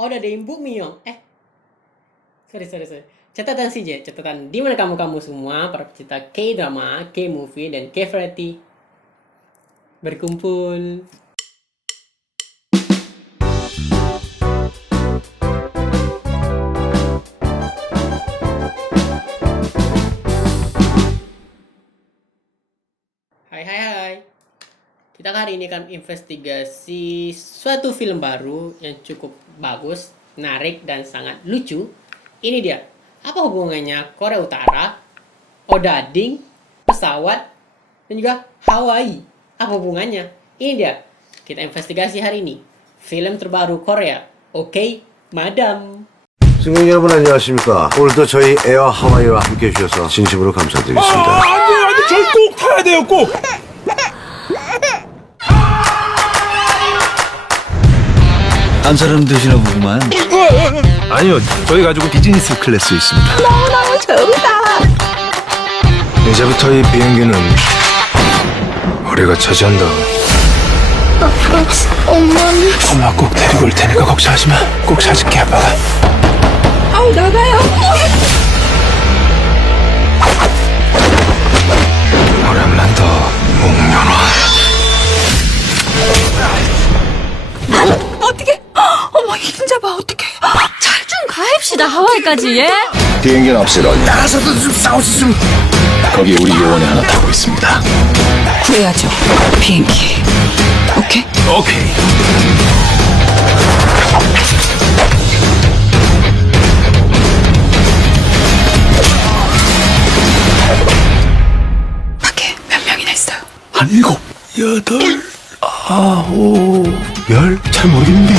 Oh, udah ada Ibu Miyong. Sorry. Catatan sih, catatan. Di mana kamu semua para pecinta K-drama, K-movie, dan K-variety berkumpul. Hai. Kita hari ini akan investigasi suatu film baru yang cukup bagus, menarik, dan sangat lucu. Ini dia. Apa hubungannya Korea Utara, odading, pesawat, dan juga Hawaii? Apa hubungannya? Ini dia. Kita investigasi hari ini. Film terbaru Korea. Oke, Madam. 승객 여러분 안녕하십니까. 오늘도 저희 에어 하와이와 함께 해주셔서 진심으로 감사드리겠습니다. 안돼 저희 꼭 타야 돼요 꼭. 안 사람 되시나 보구만. 아니요 저희 가지고 비즈니스 클래스 있습니다. 너무너무 좋다. 이제부터 이 비행기는 우리가 차지한다. 엄마는 엄마 꼭 데리고 올 테니까 걱정하지 마. 꼭 찾을게 아빠가. 아우 나가요. 오랜만더 목련화. 어떻게? 어머 흰자봐 어떻게? 잘 좀 가입시다 하와이까지 예? 비행기는 없애라. 나가서도 좀 싸우지 좀. 거기 우리 요원이 하나 타고 있습니다. 구해야죠 비행기. 오케이? 오케이. 밖에 몇 명이나 있어요? 한 7, 8, 9, 10? 잘 모르겠는데.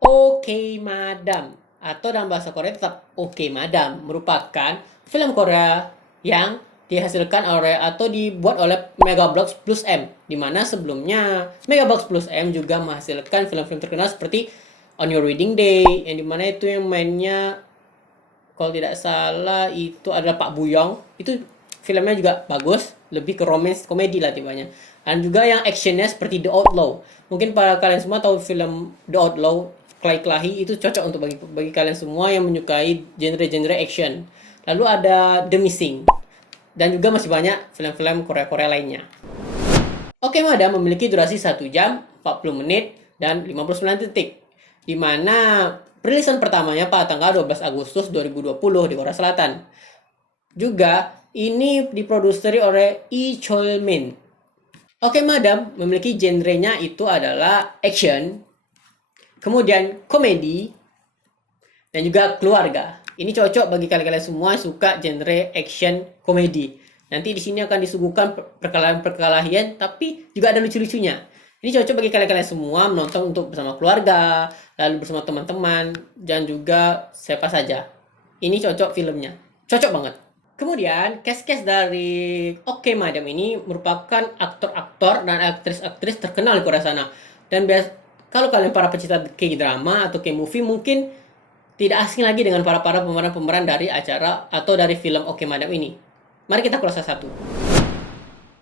Oke Madam, atau dalam bahasa Korea tetap Oke Madam, merupakan film Korea yang dihasilkan oleh atau dibuat oleh Megabox Plus M, di mana sebelumnya Megabox Plus M juga menghasilkan film-film terkenal seperti On Your Wedding Day, yang dimana itu yang mainnya kalau tidak salah itu adalah Pak Buyong. Itu filmnya juga bagus, lebih ke romance komedi lah tipenya. Dan juga yang actionnya seperti The Outlaw. Mungkin para kalian semua tahu film The Outlaw, Kelahi itu cocok untuk bagi kalian semua yang menyukai genre-genre action. Lalu ada The Missing. Dan juga masih banyak film-film Korea-Korea lainnya. Oke Madam memiliki durasi 1 jam, 40 menit, dan 59 detik. Di mana perilisan pertamanya pada tanggal 12 Agustus 2020 di Korea Selatan. Juga ini diproduksi oleh Lee Chol-min. Oke Madam memiliki genrenya itu adalah action, kemudian komedi, dan juga keluarga. Ini cocok bagi kalian semua yang suka genre action komedi. Nanti di sini akan disuguhkan perkelahian tapi juga ada lucu-lucunya. Ini cocok bagi kalian semua menonton untuk bersama keluarga, lalu bersama teman-teman, dan juga siapa saja. Ini cocok filmnya. Cocok banget. Kemudian, cast dari Oke Madam ini merupakan aktor-aktor dan aktris-aktris terkenal di Korea sana. Dan kalau kalian para pecinta K-drama atau K-movie mungkin tidak asing lagi dengan para pemeran-pemeran dari acara atau dari film Oke Madam ini. Mari kita kulas satu.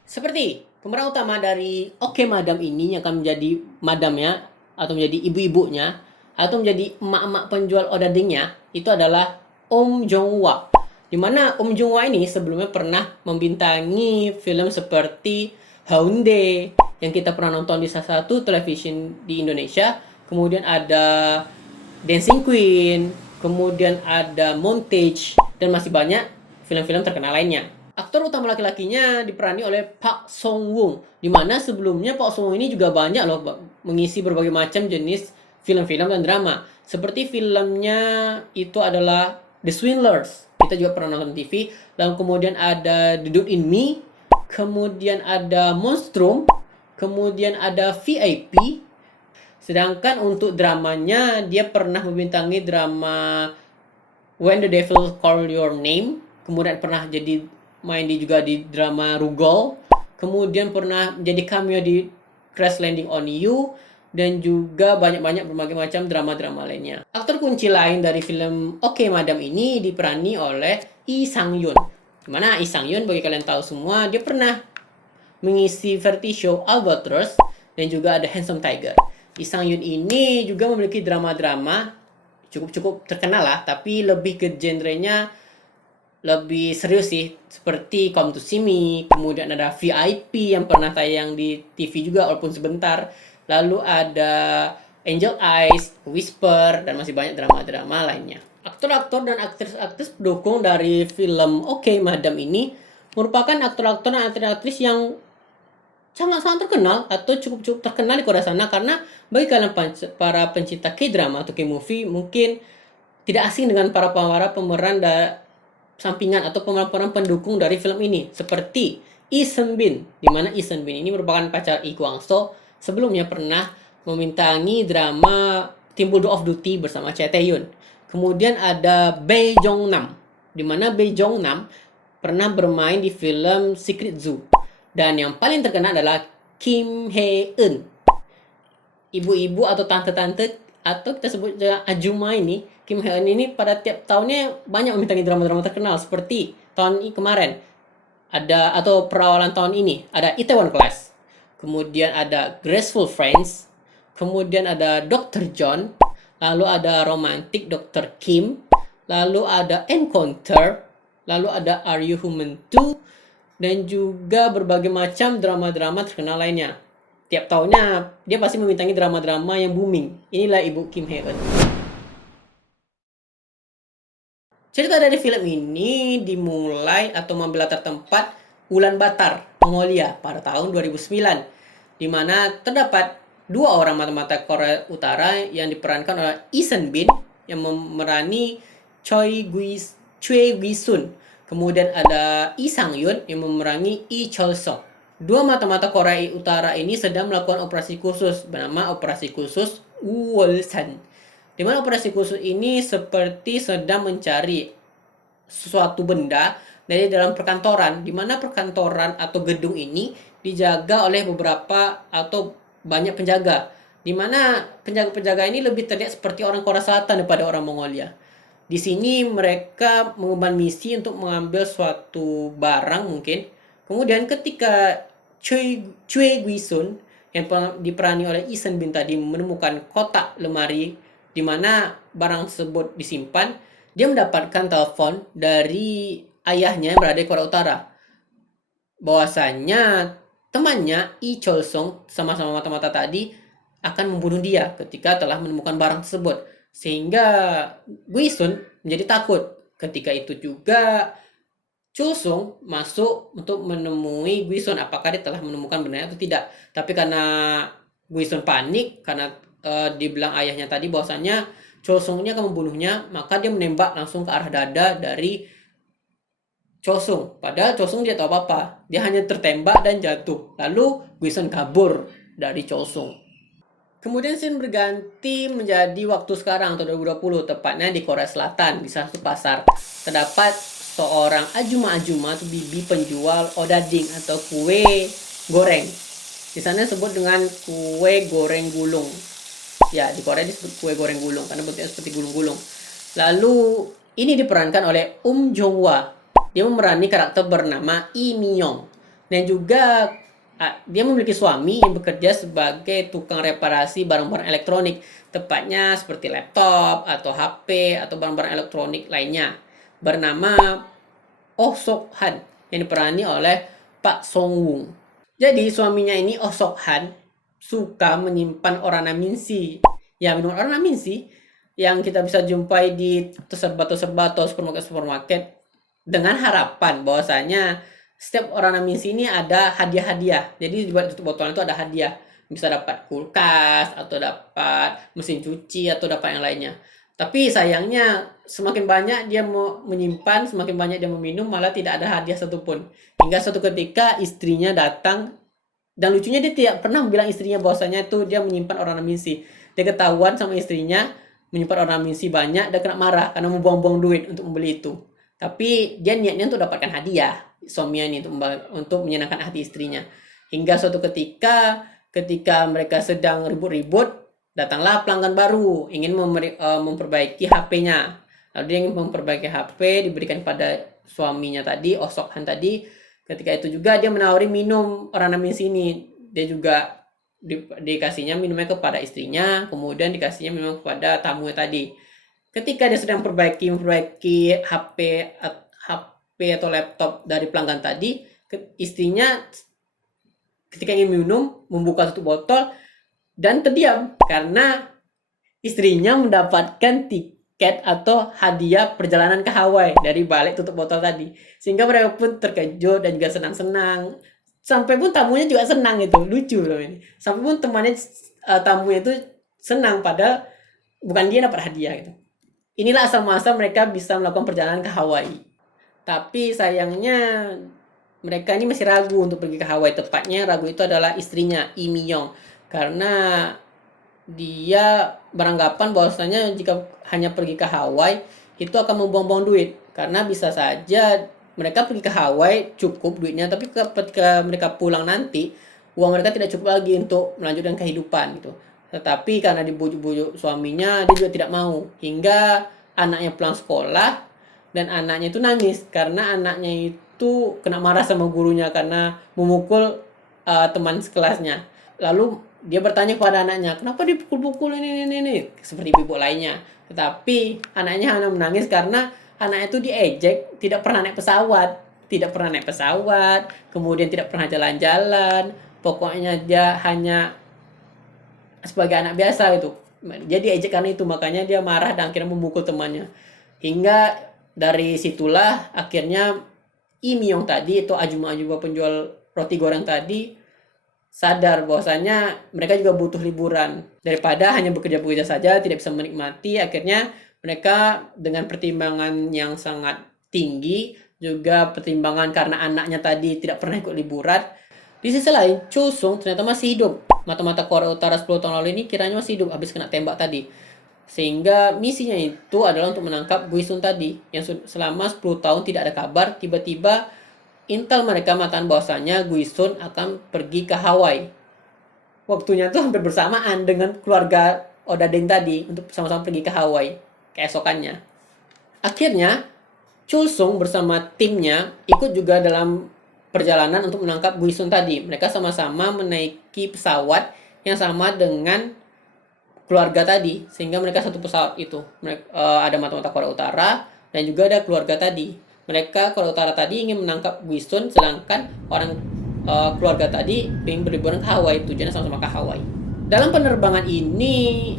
Seperti pemeran utama dari Oke Madam ini yang akan menjadi madamnya atau menjadi ibu-ibunya atau menjadi emak-emak penjual odadingnya itu adalah Om Jong-hwa. Di mana Om Jong-hwa ini sebelumnya pernah membintangi film seperti Haeundae yang kita pernah nonton di salah satu televisi di Indonesia. Kemudian ada Dancing Queen, kemudian ada Montage, dan masih banyak film-film terkenal lainnya. Aktor utama laki-lakinya diperani oleh Park Song-woong, di mana sebelumnya Park Song-woong ini juga banyak loh mengisi berbagai macam jenis film-film dan drama. Seperti filmnya itu adalah The Swindlers, kita juga pernah nonton TV. Lalu kemudian ada The Dude in Me, kemudian ada Monstrum, kemudian ada VIP. Sedangkan untuk dramanya dia pernah membintangi drama When the Devil Call Your Name, kemudian pernah jadi main juga di drama Rugol, kemudian pernah jadi cameo di Crash Landing on You, dan juga banyak-banyak berbagai macam drama-drama lainnya. Aktor kunci lain dari film Oke Madam ini diperani oleh Lee Sang-yoon. Dimana Lee Sang-yoon bagi kalian tahu semua dia pernah mengisi variety show Albatross dan juga ada Handsome Tiger. Lee Sang-yoon ini juga memiliki drama-drama cukup terkenal lah, tapi lebih ke genrenya lebih serius sih, seperti Come to See Me, kemudian ada VIP yang pernah tayang di TV juga walaupun sebentar, lalu ada Angel Eyes, Whisper, dan masih banyak drama-drama lainnya. Aktor-aktor dan aktris-aktris pendukung dari film Oke Madam ini merupakan aktor-aktor dan aktris-aktris yang sangat-sangat terkenal atau cukup terkenal di Korea sana, karena bagi kalian para pencinta K-drama atau K-movie mungkin tidak asing dengan para pemeran sampingan atau pemeran pendukung dari film ini, seperti Lee Seung-bin, di mana Lee Seung-bin ini merupakan pacar Lee Kwang-soo, sebelumnya pernah membintangi drama Team Bull of Duty bersama Chae Tae-yoon. Kemudian ada Bae Jong-nam, di mana Bae Jong-nam pernah bermain di film Secret Zoo. Dan yang paling terkenal adalah Kim Hae-eun, ibu-ibu atau tante-tante atau kita sebut Ajuma ini. Kim Hae-eun ini pada tiap tahunnya banyak membintangi drama-drama terkenal, seperti tahun kemarin ada, atau perawalan tahun ini ada Itaewon Class, kemudian ada Graceful Friends, kemudian ada Dr. John, lalu ada Romantic Dr. Kim, lalu ada Encounter, lalu ada Are You Human 2, dan juga berbagai macam drama-drama terkenal lainnya. Tiap tahunnya dia pasti membintangi drama-drama yang booming. Inilah Ibu Kim Hae-eun. Cerita dari film ini dimulai atau mengambil latar tempat Ulaanbaatar, Mongolia pada tahun 2009, di mana terdapat dua orang mata-mata Korea Utara yang diperankan oleh Lee Seung-bin yang memerani Choi Gui-sun. Kemudian ada Lee Sang-yoon yang memerangi Lee Chol-suk. Dua mata-mata Korea Utara ini sedang melakukan operasi khusus bernama Operasi Khusus Wolsan. Di mana operasi khusus ini seperti sedang mencari sesuatu benda dari dalam perkantoran, di mana perkantoran atau gedung ini dijaga oleh beberapa atau banyak penjaga, di mana penjaga-penjaga ini lebih terlihat seperti orang Korea Selatan daripada orang Mongolia. Di sini mereka mengemban misi untuk mengambil suatu barang mungkin. Kemudian ketika Choi Gui-sun yang diperani oleh Lee Seung-bin tadi menemukan kotak lemari di mana barang tersebut disimpan, dia mendapatkan telepon dari ayahnya yang berada di Korea Utara, bahwasanya temannya Lee Chol-sung sama-sama mata-mata tadi akan membunuh dia ketika telah menemukan barang tersebut, sehingga Gui-sun menjadi takut. Ketika itu juga Chol-sung masuk untuk menemui Gui-sun apakah dia telah menemukan benda atau tidak. Tapi karena Gui-sun panik karena dibilang ayahnya tadi bahwasanya Chol-sung-nya akan membunuhnya, maka dia menembak langsung ke arah dada dari Chol-sung. Padahal Chol-sung tidak tahu apa-apa, dia hanya tertembak dan jatuh. Lalu Gui-sun kabur dari Chol-sung. Kemudian scene berganti menjadi waktu sekarang atau 2020, tepatnya di Korea Selatan, di salah satu pasar. Terdapat seorang ajuma-ajuma atau bibi penjual odading atau kue goreng. Di sana disebut dengan kue goreng gulung. Ya, di Korea disebut kue goreng gulung karena bentuknya seperti gulung-gulung. Lalu ini diperankan oleh Jong-hwa. Dia memerani karakter bernama Lee Mi-young. Dan juga dia memiliki suami yang bekerja sebagai tukang reparasi barang-barang elektronik, tepatnya seperti laptop atau HP atau barang-barang elektronik lainnya, bernama Oh Sok-han yang diperani oleh Pak Song-woong. Jadi suaminya ini Oh Sok-han suka menyimpan ornaminsi. Ya, minuman ornaminsi yang kita bisa jumpai di terserbat atau supermarket dengan harapan bahwasanya setiap ornaminsi ini ada hadiah-hadiah. Jadi di botol itu ada hadiah. Bisa dapat kulkas atau dapat mesin cuci atau dapat yang lainnya. Tapi sayangnya semakin banyak dia menyimpan, semakin banyak dia meminum, malah tidak ada hadiah satupun. Hingga suatu ketika istrinya datang, dan lucunya dia tidak pernah bilang istrinya bahwasanya itu dia menyimpan ornaminsi. Dia ketahuan sama istrinya menyimpan ornaminsi banyak, dan kena marah karena membuang-buang duit untuk membeli itu. Tapi dia niatnya untuk dapatkan hadiah suaminya ini untuk menyenangkan hati istrinya. Hingga suatu ketika mereka sedang ribut-ribut, datanglah pelanggan baru ingin memperbaiki HP-nya. Lalu dia ingin memperbaiki HP, diberikan pada suaminya tadi, Oh Sok-han tadi. Ketika itu juga dia menawari minum ornaminsi ini. Dia juga dikasihnya minumnya kepada istrinya, kemudian dikasihnya minum kepada tamunya tadi. Ketika dia sedang memperbaiki HP atau laptop dari pelanggan tadi, istrinya ketika ingin minum membuka tutup botol dan terdiam karena istrinya mendapatkan tiket atau hadiah perjalanan ke Hawaii dari balik tutup botol tadi. Sehingga mereka pun terkejut dan juga senang-senang. Sampai pun tamunya juga senang, itu lucu loh ini. Sampai pun temannya tamunya itu senang padahal bukan dia dapat hadiah gitu. Inilah asal muasal mereka bisa melakukan perjalanan ke Hawaii. Tapi sayangnya mereka ini masih ragu untuk pergi ke Hawaii. Tepatnya ragu itu adalah istrinya, Lee Mi-yong. Karena dia beranggapan bahwasanya jika hanya pergi ke Hawaii itu akan membuang-buang duit. Karena bisa saja mereka pergi ke Hawaii cukup duitnya, tapi ketika mereka pulang nanti uang mereka tidak cukup lagi untuk melanjutkan kehidupan gitu. Tetapi karena dibujuk-bujuk suaminya, dia juga tidak mau. Hingga anaknya pulang sekolah dan anaknya itu nangis karena anaknya itu kena marah sama gurunya karena memukul teman sekelasnya. Lalu dia bertanya kepada anaknya, kenapa dipukul-pukul ini seperti ibu lainnya. Tetapi anaknya hanya menangis karena anaknya itu diejek, tidak pernah naik pesawat, kemudian tidak pernah jalan-jalan. Pokoknya dia hanya sebagai anak biasa itu. Dia diejek karena itu, makanya dia marah dan akhirnya memukul temannya. Hingga dari situlah akhirnya Lee Mi-yong tadi, itu ajuma-ajuma penjual roti goreng tadi, sadar bahwasanya mereka juga butuh liburan. Daripada hanya bekerja-bekerja saja, tidak bisa menikmati, akhirnya mereka dengan pertimbangan yang sangat tinggi, juga pertimbangan karena anaknya tadi tidak pernah ikut liburan. Di sisi lain, Chul Sung ternyata masih hidup. Mata-mata Korea Utara 10 tahun lalu ini kiranya masih hidup habis kena tembak tadi. Sehingga misinya itu adalah untuk menangkap Guisun tadi, yang selama 10 tahun tidak ada kabar. Tiba-tiba intel mereka mengatakan bahwasanya Guisun akan pergi ke Hawaii. Waktunya itu hampir bersamaan dengan keluarga Odading tadi untuk sama-sama pergi ke Hawaii keesokannya. Akhirnya Chul Sung bersama timnya ikut juga dalam perjalanan untuk menangkap Guisun tadi. Mereka sama-sama menaiki pesawat yang sama dengan keluarga tadi, sehingga mereka satu pesawat itu. Ada mata-mata Korea Utara dan juga ada keluarga tadi. Mereka Korea Utara tadi ingin menangkap Guisun, sedangkan orang keluarga tadi ingin berliburan ke Hawaii, tujuannya sama-sama ke Hawaii. Dalam penerbangan ini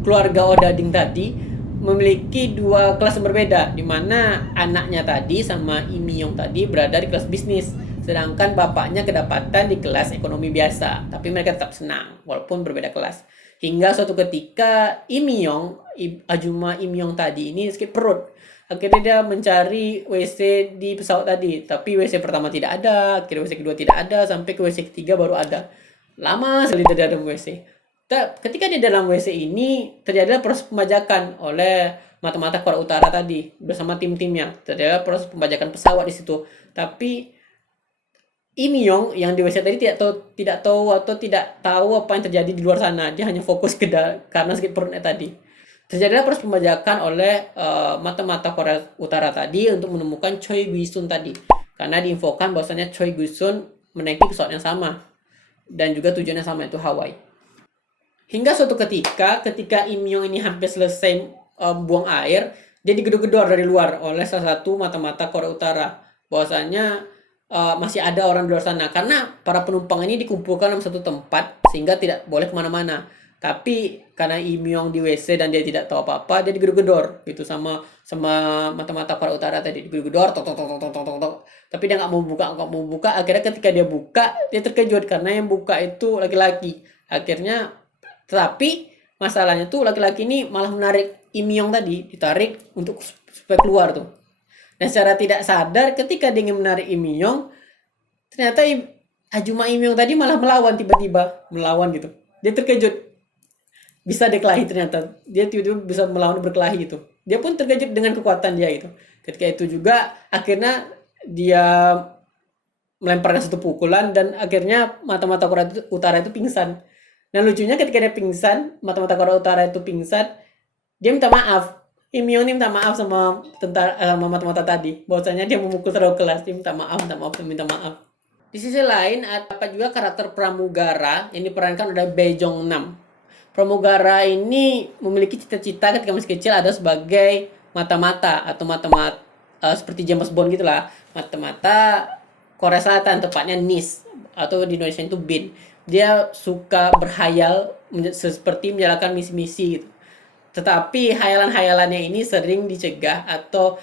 keluarga Odading tadi memiliki dua kelas yang berbeda, di mana anaknya tadi sama Lee Mi-yong tadi berada di kelas bisnis, sedangkan bapaknya kedapatan di kelas ekonomi biasa. Tapi mereka tetap senang walaupun berbeda kelas. Hingga suatu ketika Lee Mi-yong, ajuma Lee Mi-yong tadi ini sakit perut. Akhirnya dia mencari WC di pesawat tadi, tapi WC pertama tidak ada, akhirnya WC kedua tidak ada, sampai ke WC ketiga baru ada. Lama sekali dia dalam WC. Ketika di dalam WC ini terjadilah proses pembajakan oleh mata-mata Korea Utara tadi bersama tim-timnya. Terjadilah proses pembajakan pesawat di situ. Tapi Lee Mi-yong yang di WC tadi tidak tahu apa yang terjadi di luar sana. Dia hanya fokus karena sakit perutnya tadi. Terjadilah proses pembajakan oleh mata-mata Korea Utara tadi untuk menemukan Choi Guisun tadi. Karena diinfokan bahwasanya Choi Guisun menaiki pesawat yang sama dan juga tujuannya sama, itu Hawaii. Hingga suatu ketika Lee Mi-yong ini hampir selesai buang air, dia digedor-gedor dari luar oleh salah satu mata-mata Korea Utara bahwasanya masih ada orang di luar sana, karena para penumpang ini dikumpulkan dalam satu tempat sehingga tidak boleh kemana-mana. Tapi karena Lee Mi-yong di WC dan dia tidak tahu apa-apa, dia digedor-gedor gitu sama mata-mata Korea Utara tadi, digedor, tok. Tapi dia nggak mau buka. Akhirnya ketika dia buka, dia terkejut karena yang buka itu laki-laki. Akhirnya tetapi masalahnya tuh laki-laki ini malah menarik Lee Mi-yong tadi, ditarik untuk supaya keluar tuh. Dan secara tidak sadar ketika dia ingin menarik Lee Mi-yong, ternyata ajuma Lee Mi-yong tadi malah tiba-tiba melawan gitu. Dia terkejut. Bisa berkelahi ternyata. Dia tiba-tiba bisa melawan berkelahi gitu. Dia pun terkejut dengan kekuatan dia gitu. Ketika itu juga akhirnya dia melemparkan satu pukulan dan akhirnya mata-mata Korea Utara itu pingsan. Dan lucunya ketika dia pingsan, mata-mata Korea Utara itu pingsan, dia minta maaf. Lee Mi-yong minta maaf sama mata-mata tadi. Bahwasanya dia memukul terlalu keras, dia minta maaf. Di sisi lain, ada juga karakter Pramugara yang diperankan oleh Bae Jong Nam. Pramugara ini memiliki cita-cita ketika masih kecil ada sebagai mata-mata atau mata-mata seperti James Bond gitulah. Mata-mata Korea Selatan, tepatnya NIS atau di Indonesia itu BIN. Dia suka berhayal seperti menjalankan misi-misi gitu. Tetapi hayalan-hayalannya ini sering dicegah atau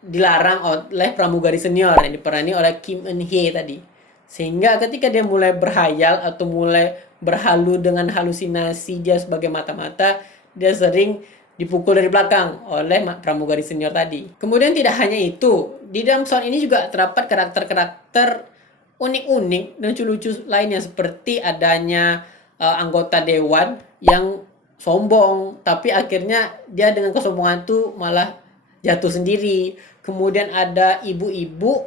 dilarang oleh pramugari senior yang diperani oleh Kim Eun Hye tadi. Sehingga ketika dia mulai berhayal atau mulai berhalu dengan halusinasi dia sebagai mata-mata, dia sering dipukul dari belakang oleh pramugari senior tadi. Kemudian tidak hanya itu, di dalam soal ini juga terdapat karakter-karakter unik-unik dan lucu-lucu lainnya, seperti adanya anggota dewan yang sombong, tapi akhirnya dia dengan kesombongan itu malah jatuh sendiri. Kemudian ada ibu-ibu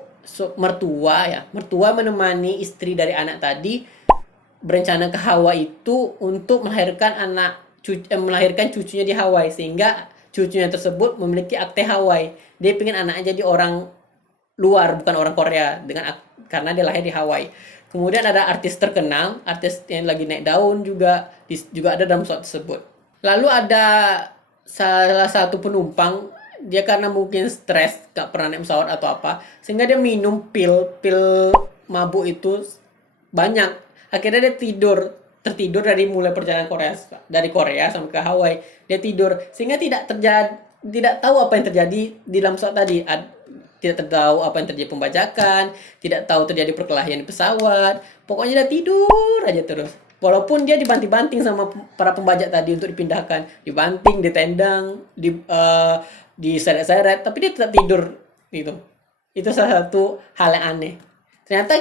mertua menemani istri dari anak tadi berencana ke Hawaii itu untuk melahirkan cucunya di Hawaii, sehingga cucunya tersebut memiliki akte Hawaii. Dia pengen anaknya jadi orang luar, bukan orang Korea, karena dia lahir di Hawaii. Kemudian ada artis terkenal, artis yang lagi naik daun juga ada dalam soal tersebut. Lalu ada salah satu penumpang, dia karena mungkin stres, gak pernah naik pesawat atau apa, sehingga dia minum pil mabuk itu banyak. Akhirnya dia tertidur dari mulai perjalanan dari Korea sampai ke Hawaii. Dia tidur sehingga tidak tahu apa yang terjadi di dalam pesawat tadi. Tidak tahu apa yang terjadi pembajakan, tidak tahu terjadi perkelahian di pesawat. Pokoknya dia tidur aja terus. Walaupun dia dibanting-banting sama para pembajak tadi untuk dipindahkan, dibanting, ditendang, diseret-seret, tapi dia tetap tidur gitu. Itu salah satu hal yang aneh. Ternyata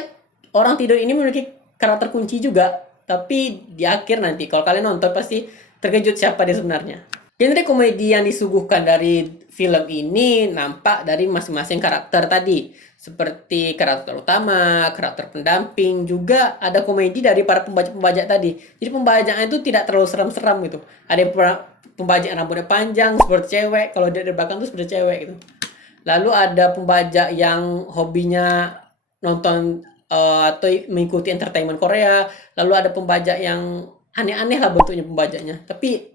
orang tidur ini memiliki karakter kunci juga, tapi di akhir nanti kalau kalian nonton pasti terkejut siapa dia sebenarnya. Genre komedi yang disuguhkan dari film ini nampak dari masing-masing karakter tadi, seperti karakter utama, karakter pendamping, juga ada komedi dari para pembajak-pembajak tadi. Jadi pembajakan itu tidak terlalu seram-seram gitu. Ada yang pembajak yang rambutnya panjang seperti cewek, kalau dia di belakang itu seperti cewek gitu. Lalu ada pembajak yang hobinya nonton atau mengikuti entertainment Korea. Lalu ada pembajak yang aneh-aneh lah bentuknya pembajaknya. Tapi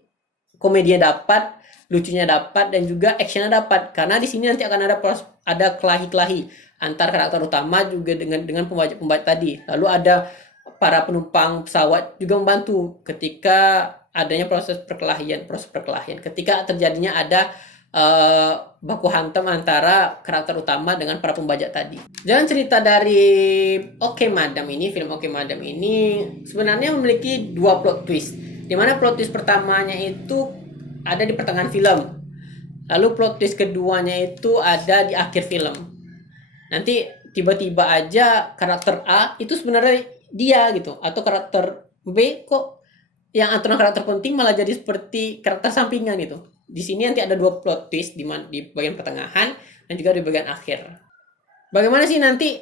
komedinya dapat, lucunya dapat, dan juga actionnya dapat. Karena di sini nanti akan ada kelahi-kelahi antar karakter utama juga dengan pembajak-pembajak tadi. Lalu ada para penumpang pesawat juga membantu ketika adanya proses perkelahian. Ketika terjadinya ada baku hantam antara karakter utama dengan para pembajak tadi. Jalan cerita dari Oke Madam ini, film Oke Madam ini sebenarnya memiliki dua plot twist. Di mana plot twist pertamanya itu ada di pertengahan film. Lalu plot twist keduanya itu ada di akhir film. Nanti tiba-tiba aja karakter A itu sebenarnya dia gitu, atau karakter B kok yang aturan karakter penting malah jadi seperti karakter sampingan gitu. Di sini nanti ada dua plot twist di bagian pertengahan dan juga di bagian akhir. Bagaimana sih nanti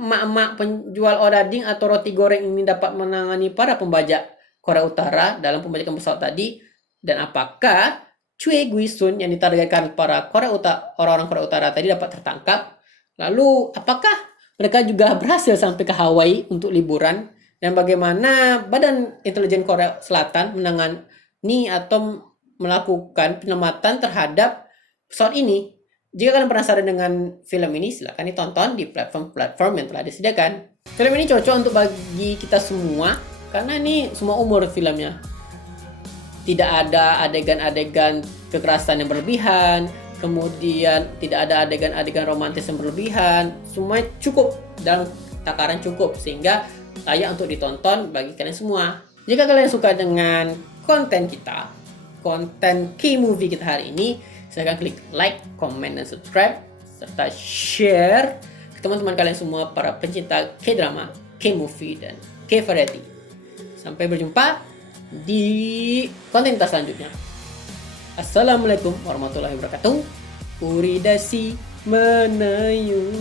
emak-emak penjual odading atau roti goreng ini dapat menangani para pembajak Korea Utara dalam pembajakan pesawat tadi, dan apakah Choi Guisun yang ditargetkan para orang-orang Korea Utara tadi dapat tertangkap? Lalu apakah mereka juga berhasil sampai ke Hawaii untuk liburan? Dan bagaimana Badan Intelijen Korea Selatan menangani atau melakukan penyelamatan terhadap pesawat ini? Jika kalian penasaran dengan film ini, silahkan ditonton di platform-platform yang telah disediakan. Film ini cocok untuk bagi kita semua, karena ini semua umur filmnya. Tidak ada adegan-adegan kekerasan yang berlebihan, kemudian tidak ada adegan-adegan romantis yang berlebihan. Semua cukup dalam takaran cukup, sehingga layak untuk ditonton bagi kalian semua. Jika kalian suka dengan konten kita, konten K-Movie kita hari ini, silahkan klik like, comment, dan subscribe, serta share ke teman-teman kalian semua para pencinta K-drama, K-Movie, dan K-variety. Sampai berjumpa di konten kita selanjutnya. Assalamualaikum warahmatullahi wabarakatuh. Uridasi menayung.